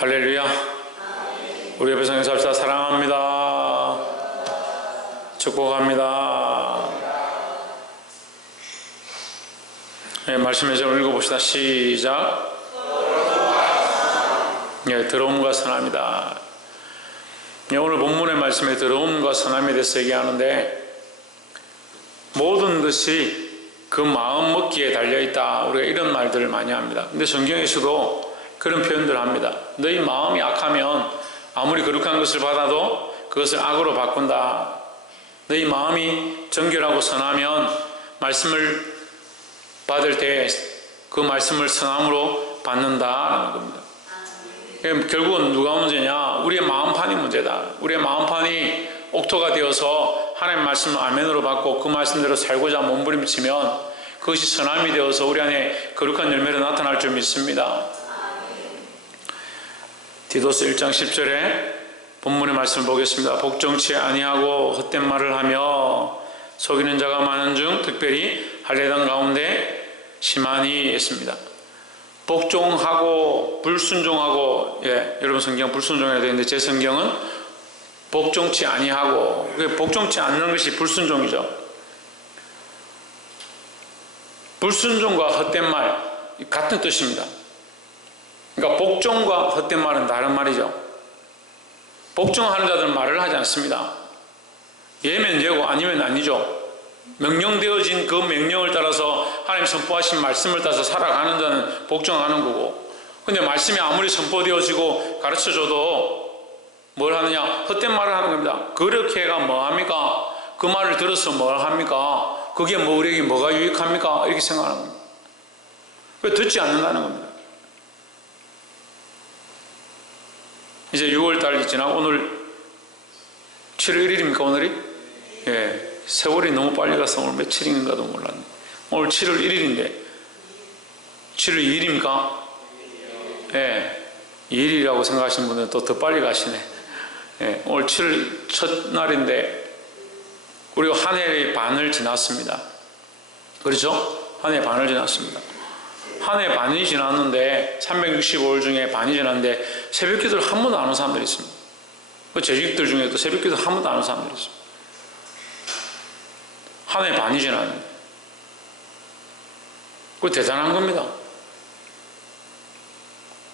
할렐루야. 우리 옆에 성경 삽시다. 사랑합니다. 축복합니다. 네, 말씀에 좀 읽어봅시다. 시작. 네, 더러움과 선함이다. 네, 오늘 본문의 말씀에 더러움과 선함에 대해서 얘기하는데, 모든 것이 그 마음 먹기에 달려있다, 우리가 이런 말들을 많이 합니다. 근데 성경에서도 그런 표현들을 합니다. 너희 마음이 악하면 아무리 거룩한 것을 받아도 그것을 악으로 바꾼다. 너희 마음이 정결하고 선하면 말씀을 받을 때 그 말씀을 선함으로 받는다라는 겁니다. 결국은 누가 문제냐? 우리의 마음판이 문제다. 우리의 마음판이 옥토가 되어서 하나님의 말씀을 아멘으로 받고 그 말씀대로 살고자 몸부림치면 그것이 선함이 되어서 우리 안에 거룩한 열매로 나타날 줄 믿습니다. 디도스 1장 10절에 본문의 말씀을 보겠습니다. 복종치 아니하고 헛된 말을 하며 속이는 자가 많은 중 특별히 할례당 가운데 심하니 했습니다. 복종하고 불순종하고, 여러분 성경 불순종해야 되는데 제 성경은 복종치 아니하고, 복종치 않는 것이 불순종이죠. 불순종과 헛된 말 같은 뜻입니다. 그러니까 복종과 헛된 말은 다른 말이죠. 복종하는 자들은 말을 하지 않습니다. 예면 예고 아니면 아니죠. 명령되어진 그 명령을 따라서 하나님 선포하신 말씀을 따라서 살아가는 자는 복종하는 거고, 근데 말씀이 아무리 선포되어지고 가르쳐줘도 뭘 하느냐? 헛된 말을 하는 겁니다. 그렇게가 뭐합니까? 그 말을 들어서 뭘 합니까? 그게 우리에게 뭐가 유익합니까? 이렇게 생각하는 겁니다. 왜 듣지 않는다는 겁니다. 이제 6월달이 지나고 오늘 7월 1일입니까 오늘이? 예, 세월이 너무 빨리 가서 오늘 며칠인가도 몰랐네. 오늘 7월 1일인데 7월 2일입니까? 예, 2일이라고 생각하시는 분들은 또 더 빨리 가시네. 예, 오늘 7월 첫날인데 우리가 한 해의 반을 지났습니다. 그렇죠? 한 해 반을 지났습니다. 한 해 반이 지났는데 365일 중에 반이 지났는데 새벽 기도를 한 번도 안 온 사람들이 있습니다. 그 재직들 중에도 새벽 기도를 한 번도 안 온 사람들이 있습니다. 한 해 반이 지났는데 그거 대단한 겁니다.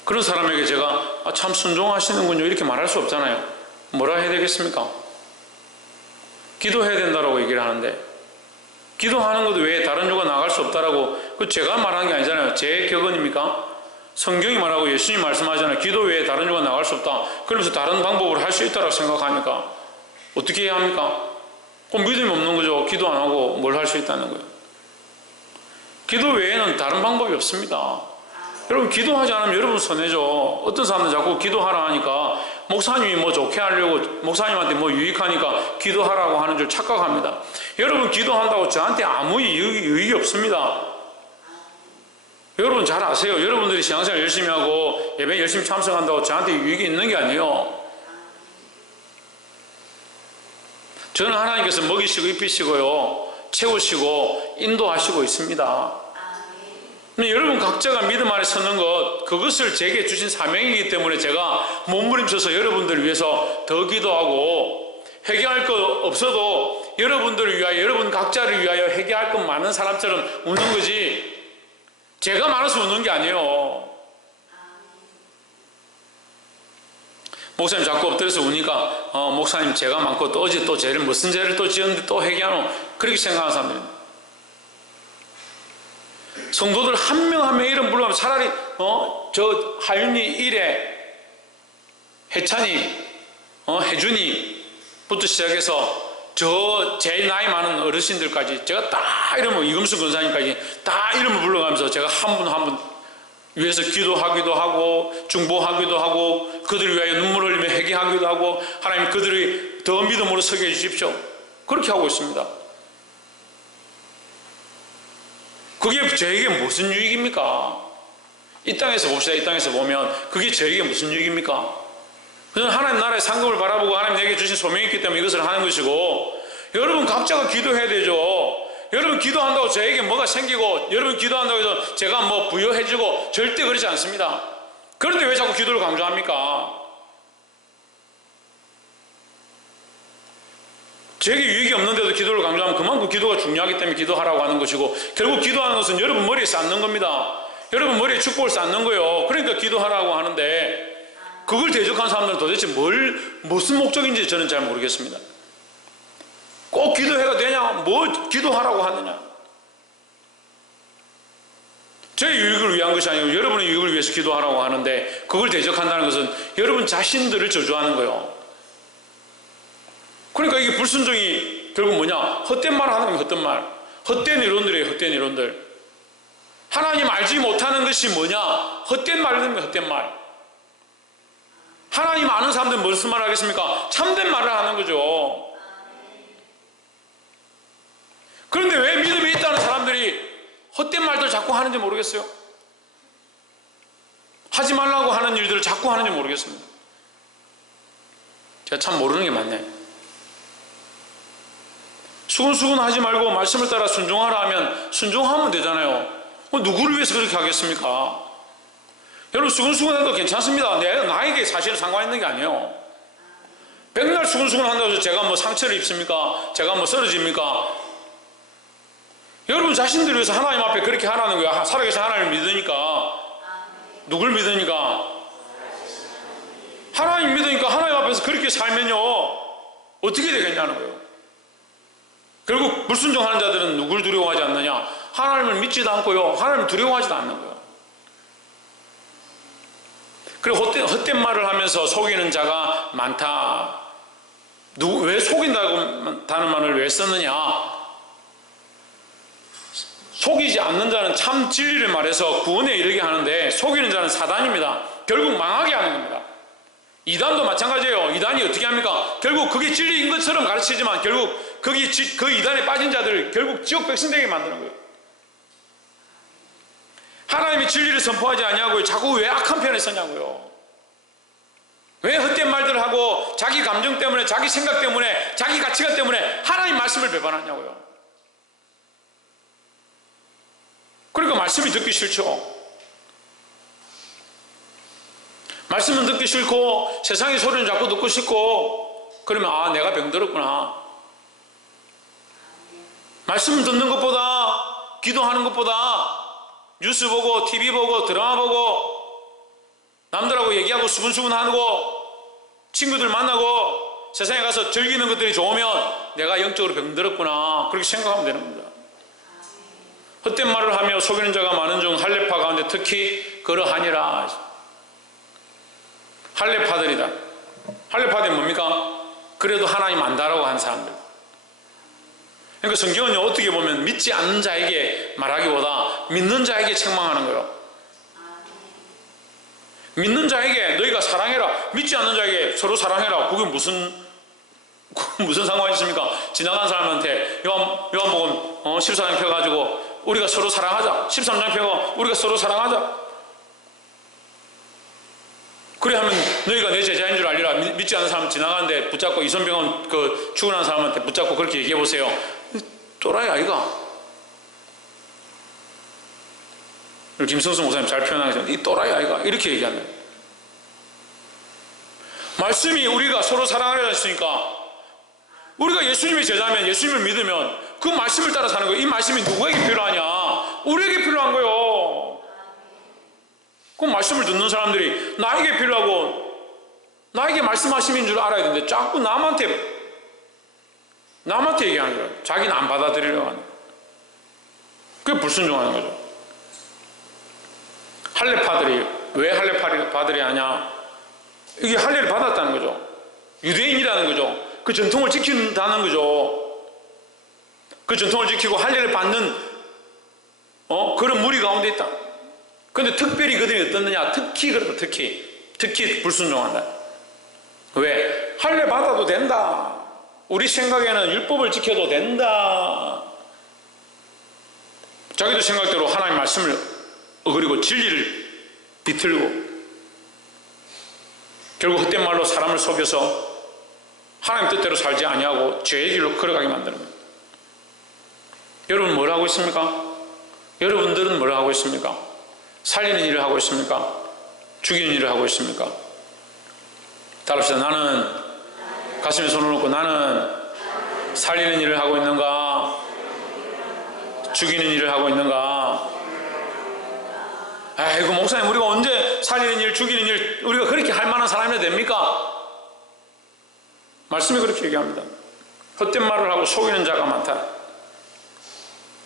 그런 사람에게 제가 참 순종하시는군요 이렇게 말할 수 없잖아요. 뭐라 해야 되겠습니까? 기도해야 된다고 얘기를 하는데, 기도하는 것도 왜 다른 이유가 나갈 수 없다라고, 그 제가 말하는 게 아니잖아요. 제 격언입니까? 성경이 말하고 예수님이 말씀하잖아요. 기도 외에 다른 이유가 나갈 수 없다. 그러면서 다른 방법으로 할 수 있다고 생각하니까 어떻게 해야 합니까? 그럼 믿음이 없는 거죠. 기도 안 하고 뭘 할 수 있다는 거예요. 기도 외에는 다른 방법이 없습니다. 여러분 기도하지 않으면 여러분 손해죠. 어떤 사람은 자꾸 기도하라 하니까 목사님이 뭐 좋게 하려고, 목사님한테 뭐 유익하니까 기도하라고 하는 줄 착각합니다. 여러분 기도한다고 저한테 아무 유익이 없습니다. 여러분 잘 아세요. 여러분들이 신앙생활 열심히 하고 예배 열심히 참석한다고 저한테 유익이 있는 게 아니에요. 저는 하나님께서 먹이시고 입히시고요, 채우시고 인도하시고 있습니다. 여러분 각자가 믿음 안에 서는 것, 그것을 제게 주신 사명이기 때문에 제가 몸부림쳐서 여러분들을 위해서 더 기도하고, 회개할 것 없어도 여러분들을 위하여, 여러분 각자를 위하여 회개할 것 많은 사람처럼 웃는 거지, 제가 많아서 웃는 게 아니에요. 목사님 자꾸 엎드려서 우니까 목사님 죄가 많고 또 어제 또 죄를 무슨 죄를 또 지었는데 또 회개하노, 그렇게 생각하는 사람들입니다. 성도들 한 명 한 명 이름 부르면 차라리 저 하윤이 1회, 해찬이, 혜준이부터 시작해서 저 제일 나이 많은 어르신들까지 제가 다 이름을, 이금수 권사님까지 다 이름을 불러가면서 제가 한 분 한 분 위해서 기도하기도 하고 중보하기도 하고 그들을 위하여 눈물을 흘리며 회개하기도 하고, 하나님 그들이 더 믿음으로 서게 해주십시오. 그렇게 하고 있습니다. 그게 저에게 무슨 유익입니까? 이 땅에서 봅시다. 이 땅에서 보면 그게 저에게 무슨 유익입니까? 저는 하나님 나라의 상급을 바라보고 하나님 내게 주신 소명이 있기 때문에 이것을 하는 것이고, 여러분 각자가 기도해야 되죠. 여러분 기도한다고 저에게 뭐가 생기고, 여러분 기도한다고 해서 제가 뭐 부여해주고 절대 그러지 않습니다. 그런데 왜 자꾸 기도를 강조합니까? 제게 유익이 없는데도 기도를 강조하면 그만큼 기도가 중요하기 때문에 기도하라고 하는 것이고, 결국 기도하는 것은 여러분 머리에 쌓는 겁니다. 여러분 머리에 축복을 쌓는 거예요. 그러니까 기도하라고 하는데, 그걸 대적한 사람들은 도대체 무슨 목적인지 저는 잘 모르겠습니다. 꼭 기도해가 되냐? 뭐 기도하라고 하느냐? 제 유익을 위한 것이 아니고 여러분의 유익을 위해서 기도하라고 하는데, 그걸 대적한다는 것은 여러분 자신들을 저주하는 거예요. 그러니까 이게 불순종이 결국 뭐냐? 헛된 말 하는 게 헛된 말. 헛된 이론들이에요. 헛된 이론들. 하나님 알지 못하는 것이 뭐냐? 헛된 말들입니다. 헛된 말. 하나님 아는 사람들은 무슨 말을 하겠습니까? 참된 말을 하는 거죠. 그런데 왜 믿음이 있다는 사람들이 헛된 말들을 자꾸 하는지 모르겠어요. 하지 말라고 하는 일들을 자꾸 하는지 모르겠습니다. 제가 참 모르는 게 많네. 수근수근 하지 말고 말씀을 따라 순종하라 하면 순종하면 되잖아요. 누구를 위해서 그렇게 하겠습니까? 여러분, 수근수근 해도 괜찮습니다. 나에게 사실은 상관있는 게 아니에요. 백날 수근수근 한다고 해서 제가 뭐 상처를 입습니까? 제가 뭐 쓰러집니까? 여러분 자신들을 위해서 하나님 앞에 그렇게 하라는 거야. 살아계신 하나님을 믿으니까. 누굴 믿으니까? 하나님 믿으니까 하나님 앞에서 그렇게 살면요, 어떻게 되겠냐는 거예요. 결국 불순종하는 자들은 누굴 두려워하지 않느냐? 하나님을 믿지도 않고요, 하나님을 두려워하지도 않는 거예요. 그리고 헛된 말을 하면서 속이는 자가 많다. 왜 속인다는 말을 왜 썼느냐? 속이지 않는 자는 참 진리를 말해서 구원에 이르게 하는데, 속이는 자는 사단입니다. 결국 망하게 하는 겁니다. 이단도 마찬가지예요. 이단이 어떻게 합니까? 결국 그게 진리인 것처럼 가르치지만 결국 그 이단에 빠진 자들을 결국 지옥 백성 되게 만드는 거예요. 하나님이 진리를 선포하지 않냐고요. 자꾸 왜 악한 편에 서냐고요. 왜 헛된 말들을 하고 자기 감정 때문에, 자기 생각 때문에, 자기 가치관 때문에 하나님 말씀을 배반하냐고요. 그러니까 말씀이 듣기 싫죠. 말씀은 듣기 싫고 세상의 소리는 자꾸 듣고 싶고, 그러면 내가 병들었구나. 말씀 듣는 것보다, 기도하는 것보다 뉴스 보고 TV 보고 드라마 보고 남들하고 얘기하고 수근수근하고 친구들 만나고 세상에 가서 즐기는 것들이 좋으면 내가 영적으로 병들었구나, 그렇게 생각하면 되는 겁니다. 헛된 말을 하며 속이는 자가 많은 중 할례파 가운데 특히 그러하니라. 할례파들이다. 할례파들이 뭡니까? 그래도 하나님 안다라고 한 사람들. 그러니까 성경은 어떻게 보면 믿지 않는 자에게 말하기보다 믿는 자에게 책망하는 거예요. 믿는 자에게 너희가 사랑해라. 믿지 않는 자에게 서로 사랑해라. 그게 무슨 상관이 있습니까? 지나간 사람한테 요한복음 14장 펴가지고 우리가 서로 사랑하자. 13장 펴고 우리가 서로 사랑하자. 그래 하면 너희가 내 제자인 줄 알리라. 믿지 않는 사람 지나가는데 붙잡고, 이선병원 죽어난 사람한테 붙잡고 그렇게 얘기해 보세요. 또라이 아이가. 김성수 목사님 잘 표현하겠습니다. 이 또라이 아이가. 이렇게 얘기하는. 말씀이 우리가 서로 사랑하려 했으니까, 우리가 예수님의 제자면, 예수님을 믿으면 그 말씀을 따라 사는 거예요. 이 말씀이 누구에게 필요하냐? 우리에게 필요한 거예요. 그 말씀을 듣는 사람들이 나에게 필요하고 나에게 말씀하심인 줄 알아야 되는데 자꾸 남한테 얘기하는 거예요. 자기는 안 받아들이려고 하는 거예요. 그게 불순종하는 거죠. 할례파들이 왜 할례파들이 하냐? 이게 할례를 받았다는 거죠. 유대인이라는 거죠. 그 전통을 지킨다는 거죠. 그 전통을 지키고 할례를 받는 그런 무리 가운데 있다. 근데 특별히 그들이 어떻느냐? 특히 그렇다. 특히 불순종한다. 왜? 할례 받아도 된다. 우리 생각에는 율법을 지켜도 된다. 자기들 생각대로 하나님 말씀을 어그리고 진리를 비틀고 결국 헛된 말로 사람을 속여서 하나님 뜻대로 살지 아니하고 죄의 길로 걸어가게 만드는 겁니다. 여러분 뭘 하고 있습니까? 여러분들은 뭘 하고 있습니까? 살리는 일을 하고 있습니까? 죽이는 일을 하고 있습니까? 따라합시다. 나는 가슴에 손을 얹고 나는 살리는 일을 하고 있는가? 죽이는 일을 하고 있는가? 아이고 목사님, 우리가 언제 살리는 일, 죽이는 일 우리가 그렇게 할 만한 사람이 됩니까? 말씀이 그렇게 얘기합니다. 헛된 말을 하고 속이는 자가 많다.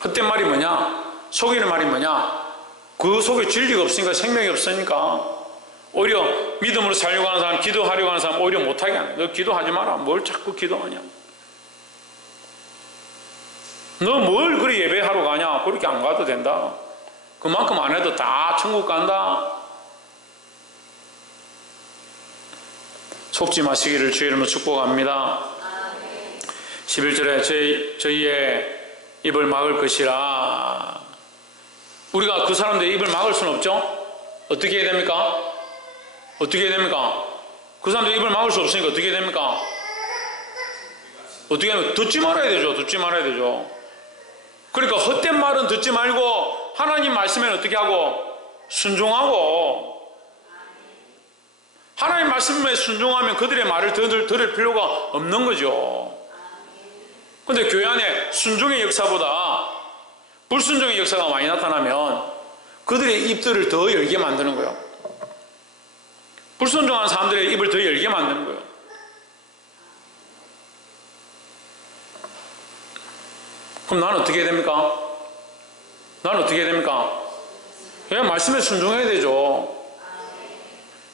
헛된 말이 뭐냐? 속이는 말이 뭐냐? 그 속에 진리가 없으니까, 생명이 없으니까 오히려 믿음으로 살려고 하는 사람, 기도하려고 하는 사람 오히려 못하게 하는 거야. 너 기도하지 마라. 뭘 자꾸 기도하냐? 너 뭘 그래 예배하러 가냐? 그렇게 안 가도 된다. 그만큼 안 해도 다 천국 간다. 속지 마시기를 주의 이름으로 축복합니다. 11절에 저희의 입을 막을 것이라. 우리가 그 사람들의 입을 막을 수는 없죠. 어떻게 해야 됩니까? 어떻게 해야 됩니까? 그 사람들의 입을 막을 수 없으니까 어떻게 해야 됩니까? 어떻게 하면 듣지 말아야 되죠. 듣지 말아야 되죠. 그러니까 헛된 말은 듣지 말고 하나님 말씀에는 어떻게 하고? 순종하고. 하나님 말씀에 순종하면 그들의 말을 들을 필요가 없는 거죠. 그런데 교회 안에 순종의 역사보다 불순종의 역사가 많이 나타나면 그들의 입들을 더 열게 만드는 거예요. 불순종하는 사람들의 입을 더 열게 만드는 거예요. 그럼 나는 어떻게 해야 됩니까? 나는 어떻게 해야 됩니까? 그냥 말씀에 순종해야 되죠.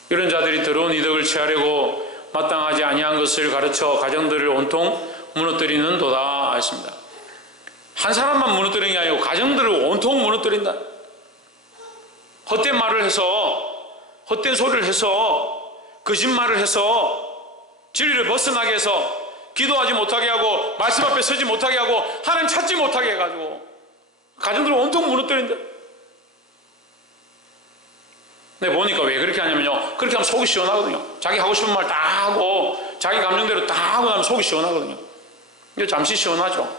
이런 자들이 더러운 이덕을 취하려고 마땅하지 아니한 것을 가르쳐 가정들을 온통 무너뜨리는 도다 했습니다. 한 사람만 무너뜨리는 게 아니고 가정들을 온통 무너뜨린다. 헛된 말을 해서, 헛된 소리를 해서, 거짓말을 해서, 진리를 벗어나게 해서 기도하지 못하게 하고 말씀 앞에 서지 못하게 하고 하나님 찾지 못하게 해가지고 가정들을 온통 무너뜨린다. 근데 보니까 왜 그렇게 하냐면요, 그렇게 하면 속이 시원하거든요. 자기 하고 싶은 말 다 하고 자기 감정대로 다 하고 나면 속이 시원하거든요. 이게 잠시 시원하죠.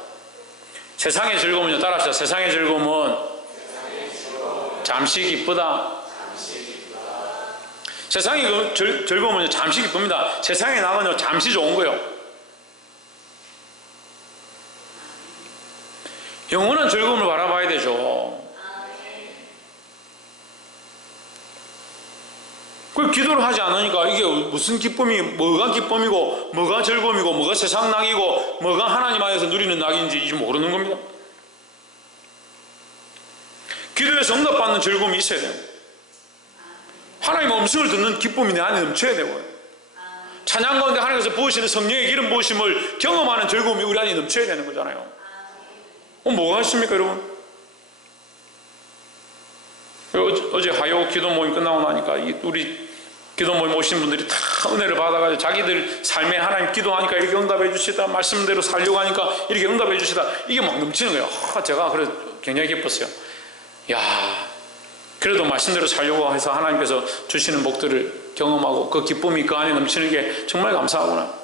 세상의 즐거움은요, 따라합시다. 세상의 즐거움은 잠시 기쁘다. 세상의 즐거움은요 잠시 기쁩니다. 세상에 나가면요 잠시 좋은 거예요. 영원한 즐거움을 바라봐야 되죠. 그 기도를 하지 않으니까 이게 무슨 기쁨이, 뭐가 기쁨이고 뭐가 즐거움이고 뭐가 세상 낙이고 뭐가 하나님 안에서 누리는 낙인지 모르는 겁니다. 기도에서 응답받는 즐거움이 있어야 돼요. 하나님의 음성을 듣는 기쁨이 내 안에 넘쳐야 되고요. 찬양 가운데 하나님께서 부으시는 성령의 기름 부으심을 경험하는 즐거움이 우리 안에 넘쳐야 되는 거잖아요. 뭐가 있습니까 여러분? 어제 화요 기도 모임 끝나고 나니까 우리 기도 모임 오신 분들이 다 은혜를 받아가지고 자기들 삶에 하나님 기도하니까 이렇게 응답해 주시다, 말씀대로 살려고 하니까 이렇게 응답해 주시다, 이게 막 넘치는 거예요. 제가 그래서 굉장히 기뻤어요. 야, 그래도 말씀대로 살려고 해서 하나님께서 주시는 복들을 경험하고 그 기쁨이 그 안에 넘치는 게 정말 감사하구나.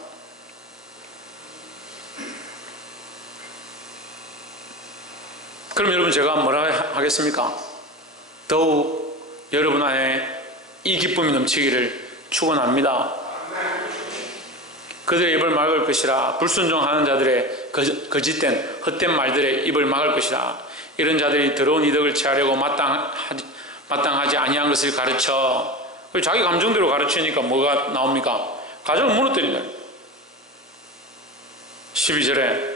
그럼 여러분 제가 뭐라 하겠습니까? 더욱 여러분 안에 이 기쁨이 넘치기를 축원합니다. 그들의 입을 막을 것이라. 불순종하는 자들의 거짓된 헛된 말들의 입을 막을 것이라. 이런 자들이 더러운 이덕을 취하려고 마땅하지 아니한 것을 가르쳐. 자기 감정대로 가르치니까 뭐가 나옵니까? 가정을 무너뜨린다. 12절에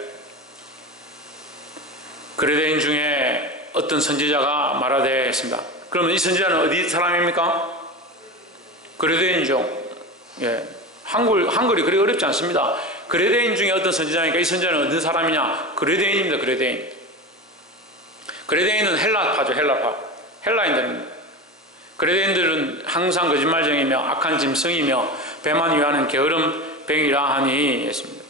그레데인 중에 어떤 선지자가 말하되 했습니다. 그러면 이 선지자는 어디 사람입니까? 그레데인이죠. 예. 한글이 그리 어렵지 않습니다. 그레데인 중에 어떤 선지자니까 이 선지자는 어떤 사람이냐? 그레데인입니다. 그레데인. 그레데인은 헬라파죠. 헬라파. 헬라인들입니다. 그레데인들은 항상 거짓말쟁이며 악한 짐승이며 배만 위하는 게으름 뱅이라 하니 했습니다.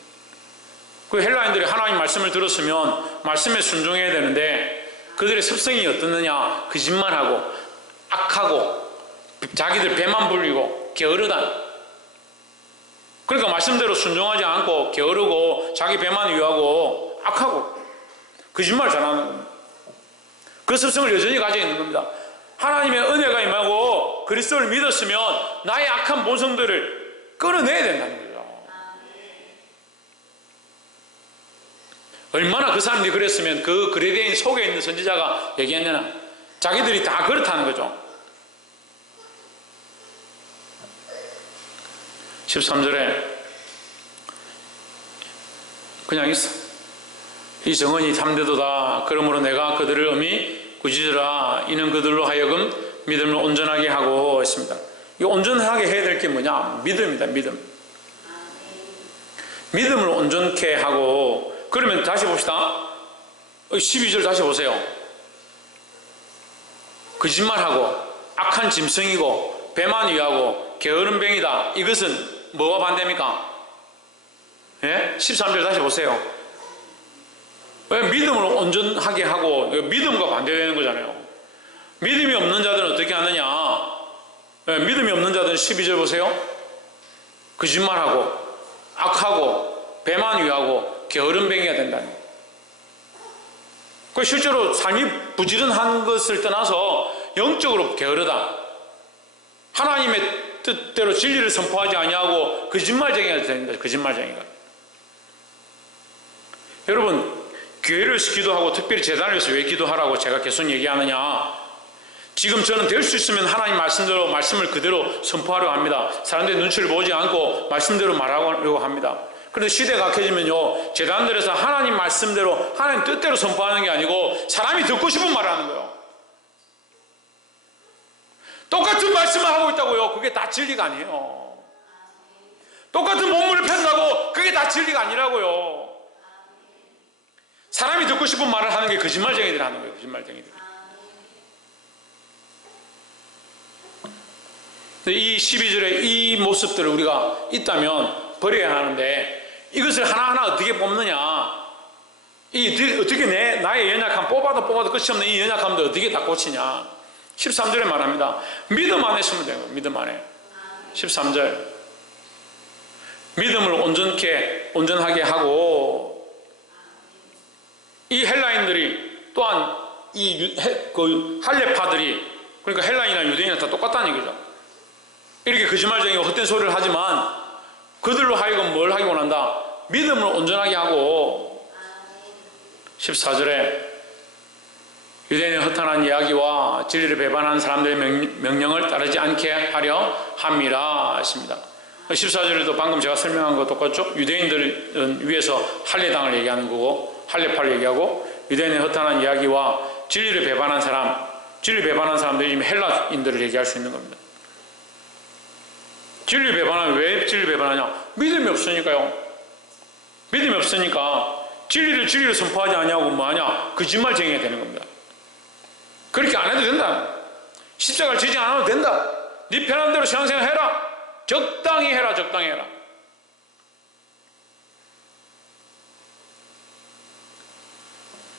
그 헬라인들이 하나님 말씀을 들었으면 말씀에 순종해야 되는데 그들의 습성이 어떻느냐? 거짓말하고 악하고 자기들 배만 불리고 게으르다. 그러니까 말씀대로 순종하지 않고 게으르고 자기 배만 위하고 악하고 거짓말 잘하는 겁니다. 그 습성을 여전히 가지고 있는 겁니다. 하나님의 은혜가 임하고 그리스도를 믿었으면 나의 악한 본성들을 끌어내야 된다는 거죠. 얼마나 그 사람들이 그랬으면 그 그레데인 속에 있는 선지자가 얘기했느냐. 자기들이 다 그렇다는 거죠. 13절에 그냥 있어. 이 정언이 참되도다. 그러므로 내가 그들을 엄히 꾸짖으라. 이는 그들로 하여금 믿음을 온전하게 하고 있습니다. 이 온전하게 해야 될 게 뭐냐? 믿음이다. 믿음. 믿음을 온전케 하고. 그러면 다시 봅시다. 12절 다시 보세요. 거짓말하고 악한 짐승이고 배만 위하고 게으른 뱅이다. 이것은 뭐와 반대입니까? 예? 13절 다시 보세요. 왜 믿음을 온전하게 하고 믿음과 반대되는 거잖아요. 믿음이 없는 자들은 어떻게 하느냐? 예, 믿음이 없는 자들은 12절 보세요. 거짓말하고 악하고 배만 위하고 게으른 뱅이가 된다는 거예요. 실제로 삶이 부지런한 것을 떠나서 영적으로 게으르다. 하나님의 뜻대로 진리를 선포하지 아니하고 거짓말쟁이가 됩니다. 거짓말쟁이가. 여러분, 교회를 위해서 기도하고 특별히 재단을 위해서 왜 기도하라고 제가 계속 얘기하느냐. 지금 저는 될 수 있으면 하나님 말씀대로 말씀을 그대로 선포하려고 합니다. 사람들의 눈치를 보지 않고 말씀대로 말하려고 합니다. 그런데 시대가 악해지면요, 재단들에서 하나님 말씀대로 하나님 뜻대로 선포하는 게 아니고 사람이 듣고 싶은 말을 하는 거예요. 똑같은 말씀을 하고 있다고요. 그게 다 진리가 아니에요. 똑같은 본문을 편다고 그게 다 진리가 아니라고요. 사람이 듣고 싶은 말을 하는 게 거짓말쟁이들 하는 거예요. 거짓말쟁이들. 이 12절에 이 모습들을 우리가 있다면 버려야 하는데, 이것을 하나하나 어떻게 뽑느냐. 어떻게 나의 연약함 뽑아도 끝이 없는 이 연약함도 어떻게 다 고치냐. 13절에 말합니다. 믿음 안에 있으면 돼요. 믿음 안에. 13절. 믿음을 온전하게 하고, 이 헬라인들이 또한 그 할례파들이, 그러니까 헬라인이나 유대인이나 다 똑같다는 얘기죠. 이렇게 거짓말쟁이고 헛된 소리를 하지만 그들로 하여금 뭘 하기 원한다? 믿음을 온전하게 하고. 14절에 유대인의 허탄한 이야기와 진리를 배반하는 사람들의 명령을 따르지 않게 하려 함이라 하십니다. 14절에도 방금 제가 설명한 거 똑같죠? 유대인들은 위에서 할례당을 얘기하는 거고, 할례파를 얘기하고, 유대인의 허탄한 이야기와 진리를 배반한 사람들이 이미 헬라인들을 얘기할 수 있는 겁니다. 진리를 배반하면 왜 진리를 배반하냐? 믿음이 없으니까요. 믿음이 없으니까 진리를 선포하지 않냐고 뭐하냐? 거짓말쟁이가 되는 겁니다. 그렇게 안 해도 된다. 십자가를 지지 않아도 된다. 네 편한 대로 신앙생활 해라. 적당히 해라. 적당히 해라.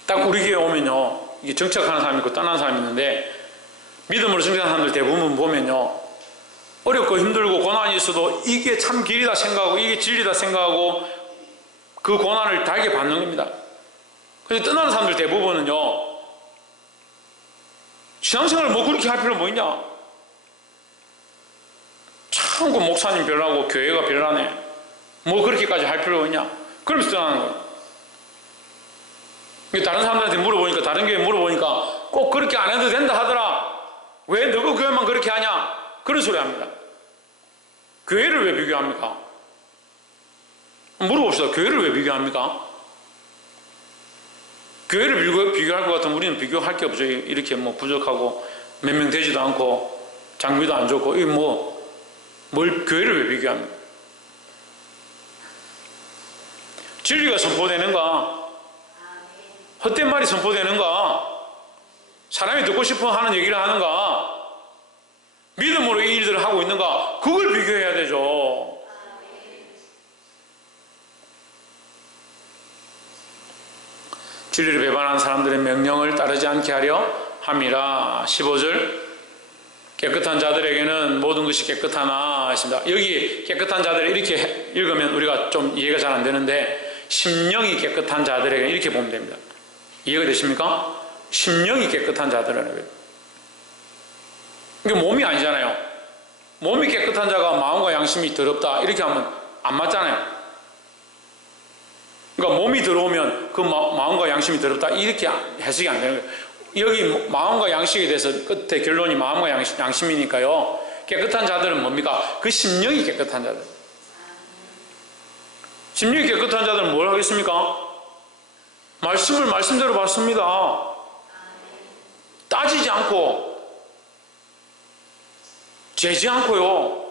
딱 우리 교회에 오면요, 이게 정착하는 사람이 있고 떠나는 사람이 있는데, 믿음으로 정착하는 사람들 대부분 보면요, 어렵고 힘들고 고난이 있어도 이게 참 길이다 생각하고 이게 진리다 생각하고 그 고난을 달게 받는 겁니다. 그런데 떠나는 사람들 대부분은요, 신앙생활을 뭐 그렇게 할 필요는 뭐 있냐? 참, 그 목사님 별나고 교회가 별나네. 뭐 그렇게까지 할 필요가 있냐? 그러면서 떠나는 거예요. 다른 사람들한테 물어보니까, 다른 교회 물어보니까 꼭 그렇게 안 해도 된다 하더라. 왜 너그 교회만 그렇게 하냐? 그런 소리 합니다. 교회를 왜 비교합니까? 물어봅시다. 교회를 왜 비교합니까? 교회를 비교할 것 같으면 우리는 비교할 게 없죠. 이렇게 뭐 부족하고 몇 명 되지도 않고 장비도 안 좋고, 이 뭘 교회를 왜 비교합니까? 진리가 선포되는가? 헛된 말이 선포되는가? 사람이 듣고 싶어 하는 얘기를 하는가? 믿음으로 이 일들을 하고 있는가? 그걸 비교해야 되죠. 진리를 배반한 사람들의 명령을 따르지 않게 하려 함이라. 15절. 깨끗한 자들에게는 모든 것이 깨끗하나 하십니다. 여기 깨끗한 자들 이렇게 읽으면 우리가 좀 이해가 잘 안 되는데, 심령이 깨끗한 자들에게 이렇게 보면 됩니다. 이해가 되십니까? 심령이 깨끗한 자들은 이게 몸이 아니잖아요. 몸이 깨끗한 자가 마음과 양심이 더럽다 이렇게 하면 안 맞잖아요. 그러니까 몸이 더러우면 그 마음과 양심이 더럽다 이렇게 해석이 안 되는 거예요. 여기 마음과 양식에 대해서 끝에 결론이 마음과 양심이니까요. 깨끗한 자들은 뭡니까? 그 심령이 깨끗한 자들. 심령이 깨끗한 자들은 뭘 하겠습니까? 말씀을 말씀대로 받습니다. 따지지 않고 재지 않고요.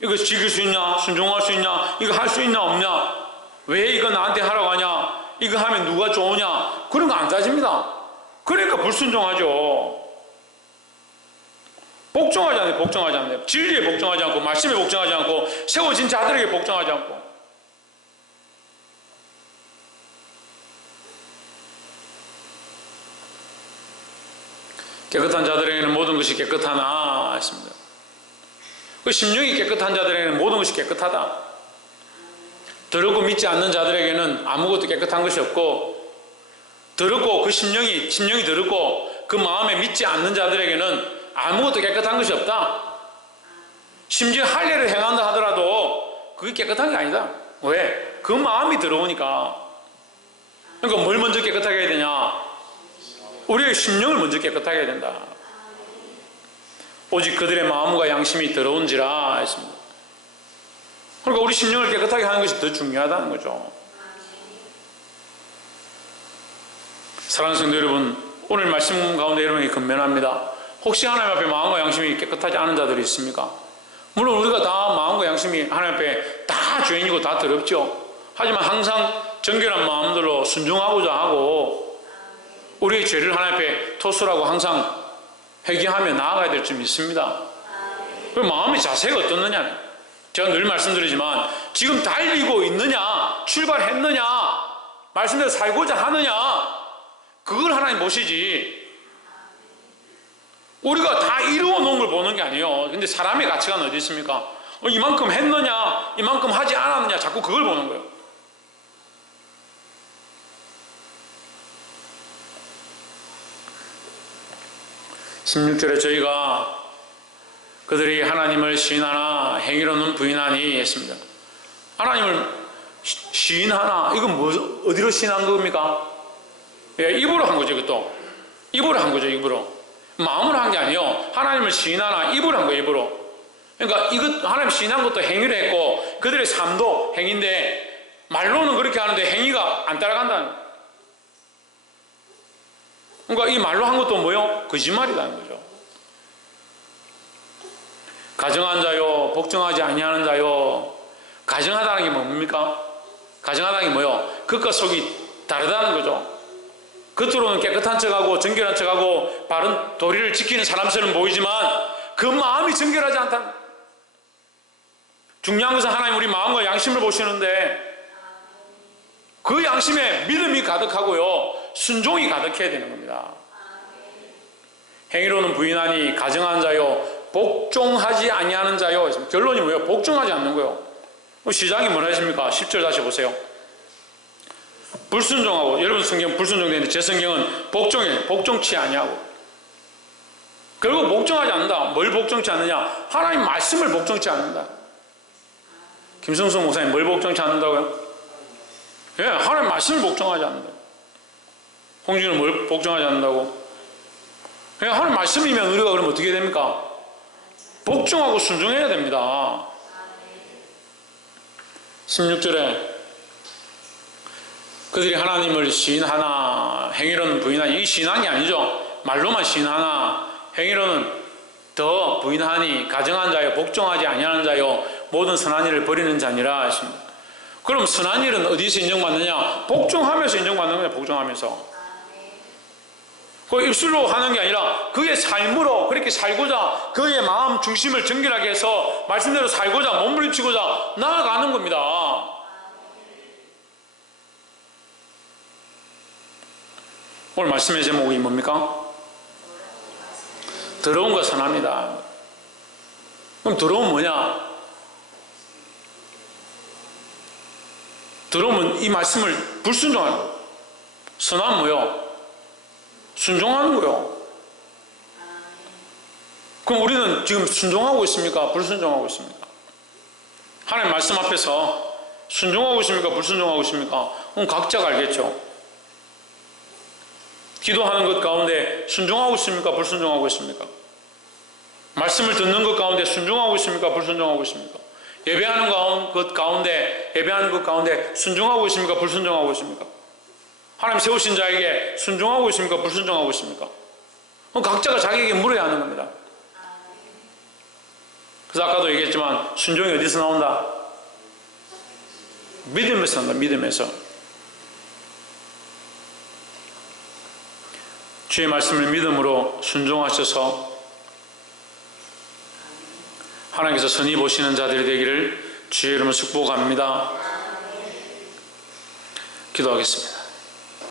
이거 지킬 수 있냐? 순종할 수 있냐? 이거 할 수 있냐? 없냐? 왜 이거 나한테 하라고 하냐? 이거 하면 누가 좋으냐? 그런 거 안 따집니다. 그러니까 불순종하죠. 복종하지 않아요. 복종하지 않아요. 진리에 복종하지 않고 말씀에 복종하지 않고 세워진 자들에게 복종하지 않고. 깨끗한 자들에게는 모든 것이 깨끗하나 했습니다. 그 심령이 깨끗한 자들에게는 모든 것이 깨끗하다. 더럽고 믿지 않는 자들에게는 아무것도 깨끗한 것이 없고, 더럽고 그 심령이 더럽고 그 마음에 믿지 않는 자들에게는 아무것도 깨끗한 것이 없다. 심지어 할례를 행한다 하더라도 그게 깨끗한 게 아니다. 왜? 그 마음이 더러우니까. 그러니까 뭘 먼저 깨끗하게 해야 되냐? 우리의 심령을 먼저 깨끗하게 해야 된다. 오직 그들의 마음과 양심이 더러운지라 했습니다. 그러니까 우리 심령을 깨끗하게 하는 것이 더 중요하다는 거죠. 사랑하는 성도 여러분, 오늘 말씀 가운데 여러분이 근면합니다. 혹시 하나님 앞에 마음과 양심이 깨끗하지 않은 자들이 있습니까? 물론 우리가 다 마음과 양심이 하나님 앞에 다 죄인이고 다 더럽죠. 하지만 항상 정결한 마음들로 순종하고자 하고 우리의 죄를 하나님 앞에 토설하고 항상 회개하며 나아가야 될 점 있습니다. 그 마음의 자세가 어떻느냐? 제가 늘 말씀드리지만 지금 달리고 있느냐, 출발했느냐, 말씀대로 살고자 하느냐, 그걸 하나님 보시지. 우리가 다 이루어 놓은 걸 보는 게 아니에요. 근데 사람의 가치가 어디 있습니까? 이만큼 했느냐, 이만큼 하지 않았느냐, 자꾸 그걸 보는 거예요. (16절에) 저희가 그들이 하나님을 시인하나 행위로는 부인하니 했습니다. 하나님을 시인하나, 이건 어디로 시인한 겁니까? 예, 입으로 한 거죠. 이것도 입으로 한 거죠. 입으로. 마음으로 한 게 아니에요. 하나님을 시인하나 입으로 한 거예요. 입으로. 그러니까 이것 하나님 시인한 것도 행위를 했고 그들의 삶도 행위인데 말로는 그렇게 하는데 행위가 안 따라간다는 거예요. 그러니까 이 말로 한 것도 뭐요? 거짓말이라는 거죠. 가정한 자요, 복종하지 아니하는 자요. 가정하다는 게 뭡니까? 가정하다는 게 뭐요? 겉과 속이 다르다는 거죠. 겉으로는 깨끗한 척하고 정결한 척하고 바른 도리를 지키는 사람처럼 보이지만 그 마음이 정결하지 않다. 중요한 것은 하나님 우리 마음과 양심을 보시는데 그 양심에 믿음이 가득하고요, 순종이 가득해야 되는 겁니다. 행위로는 부인하니 가정한 자요, 복종하지 아니하는 자요. 결론이 뭐예요? 복종하지 않는 거예요. 시작이 뭐라 했습니까? 10절 다시 보세요. 불순종하고, 여러분 성경 불순종되는데 제 성경은 복종해, 복종치 아니하고. 결국 복종하지 않는다. 뭘 복종치 않느냐? 하나님 말씀을 복종치 않는다. 김성수 목사님 뭘 복종치 않는다고요? 예, 하나님 말씀을 복종하지 않는다. 홍준은 뭘 복종하지 않는다고? 예, 하나님 말씀이면 우리가 그러면 어떻게 됩니까? 복종하고 순종해야 됩니다. 16절에 그들이 하나님을 시인하나 행위로는 부인하니, 이 시인한 게 아니죠. 말로만 시인하나 행위로는 더 부인하니 가정한 자요, 복종하지 아니하는 자요, 모든 선한 일을 버리는 자니라 하십니다. 그럼 선한 일은 어디서 인정받느냐? 복종하면서 인정받는 거냐. 복종하면서. 그 입술로 하는 게 아니라 그의 삶으로 그렇게 살고자, 그의 마음 중심을 정결하게 해서 말씀대로 살고자, 몸부림치고자 나아가는 겁니다. 오늘 말씀의 제목이 뭡니까? 더러움과 선합니다. 그럼 더러움은 뭐냐? 더러움은 이 말씀을 불순종하는 거예요. 선함은 뭐요? 순종하는 거예요. 그럼 우리는 지금 순종하고 있습니까? 불순종하고 있습니까? 하나님 말씀 앞에서 순종하고 있습니까? 불순종하고 있습니까? 그럼 각자가 알겠죠. 기도하는 것 가운데 순종하고 있습니까? 불순종하고 있습니까? 말씀을 듣는 것 가운데 순종하고 있습니까? 불순종하고 있습니까? 예배하는 것 가운데 순종하고 있습니까? 불순종하고 있습니까? 하나님 세우신 자에게 순종하고 있습니까? 불순종하고 있습니까? 그럼 각자가 자기에게 물어야 하는 겁니다. 그래서 아까도 얘기했지만 순종이 어디서 나온다? 믿음에서 나온다. 믿음에서. 주의 말씀을 믿음으로 순종하셔서 하나님께서 선히 보시는 자들이 되기를 주의 이름으로 축복합니다. 기도하겠습니다.